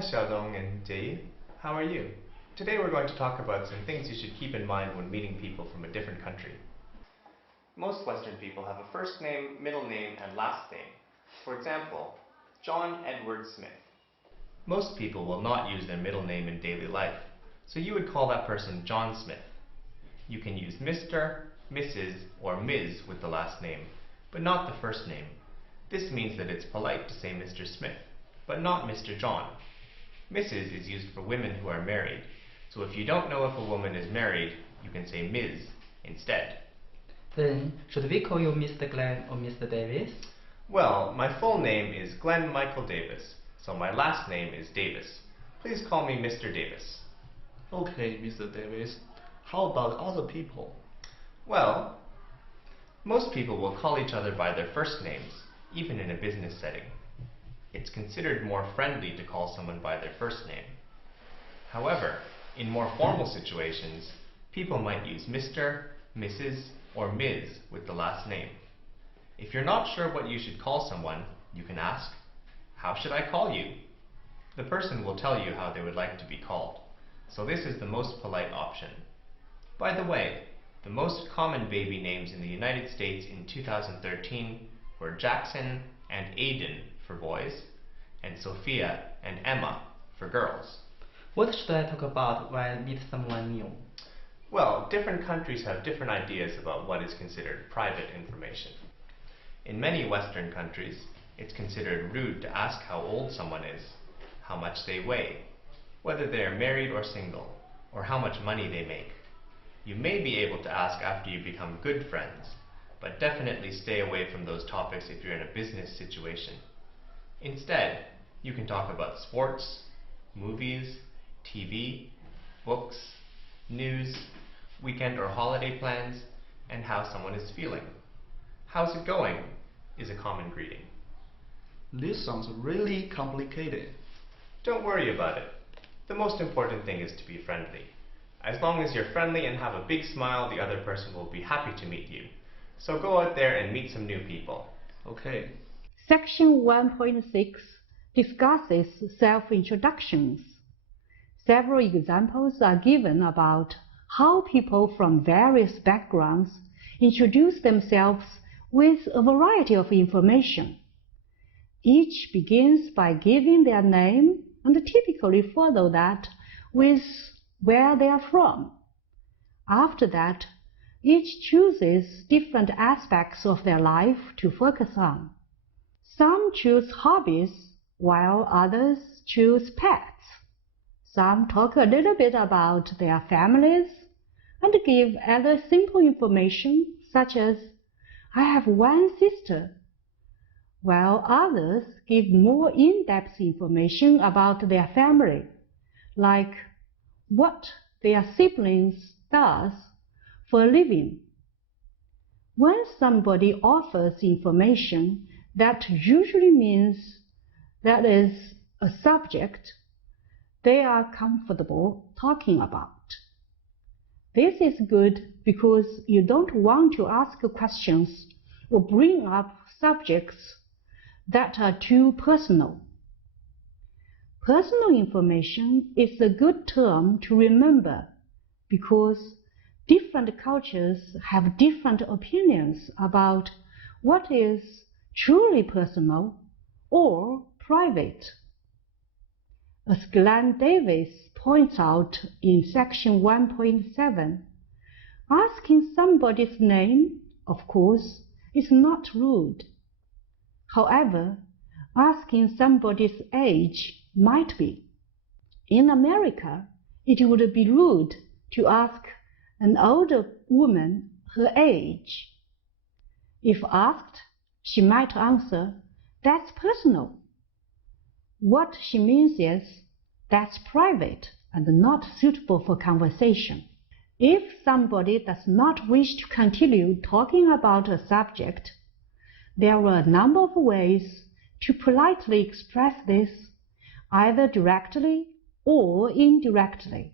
Hi Xiaodong and Jie. How are you? Today we're going to talk about some things you should keep in mind when meeting people from a different country. Most Western people have a first name, middle name, and last name. For example, John Edward Smith. Most people will not use their middle name in daily life, so you would call that person John Smith. You can use Mr., Mrs., or Ms. with the last name, but not the first name. This means that it's polite to say Mr. Smith, but not Mr. John. Mrs. is used for women who are married, so if you don't know if a woman is married, you can say Ms. instead. Then, should we call you Mr. Glenn or Mr. Davis? Well, my full name is Glenn Michael Davis, so my last name is Davis. Please call me Mr. Davis. Okay, Mr. Davis. How about other people? Well, most people will call each other by their first names, even in a business setting. It's considered more friendly to call someone by their first name. However, in more formal situations, people might use Mr., Mrs., or Ms. with the last name. If you're not sure what you should call someone, you can ask, "How should I call you?" The person will tell you how they would like to be called, so this is the most polite option. By the way, the most common baby names in the United States in 2013 were Jackson and Aiden for boys, and Sophia and Emma for girls. What should I talk about when I meet someone new? Well, different countries have different ideas about what is considered private information. In many Western countries, it's considered rude to ask how old someone is, how much they weigh, whether they are married or single, or how much money they make. You may be able to ask after you become good friends, but definitely stay away from those topics if you're in a business situation. Instead, you can talk about sports, movies, TV, books, news, weekend or holiday plans, and how someone is feeling. "How's it going?" is a common greeting. This sounds really complicated. Don't worry about it. The most important thing is to be friendly. As long as you're friendly and have a big smile, the other person will be happy to meet you. So go out there and meet some new people. Okay. Section 1.6 discusses self-introductions. Several examples are given about how people from various backgrounds introduce themselves with a variety of information. Each begins by giving their name and typically follow that with where they are from. After that, each chooses different aspects of their life to focus on. Some choose hobbies, while others choose pets. Some talk a little bit about their families and give other simple information such as, "I have one sister," while others give more in-depth information about their family, like what their siblings does for a living. When somebody offers information, that usually means that is a subject they are comfortable talking about. This is good because you don't want to ask questions or bring up subjects that are too personal. Personal information is a good term to remember because different cultures have different opinions about what is truly personal or private. As Glenn Davis points out in section 1.7, asking somebody's name, of course, is not rude. However, asking somebody's age might be. In America, it would be rude to ask an older woman her age. If asked, she might answer, "That's personal." What she means is, "That's private and not suitable for conversation." If somebody does not wish to continue talking about a subject, there are a number of ways to politely express this, either directly or indirectly.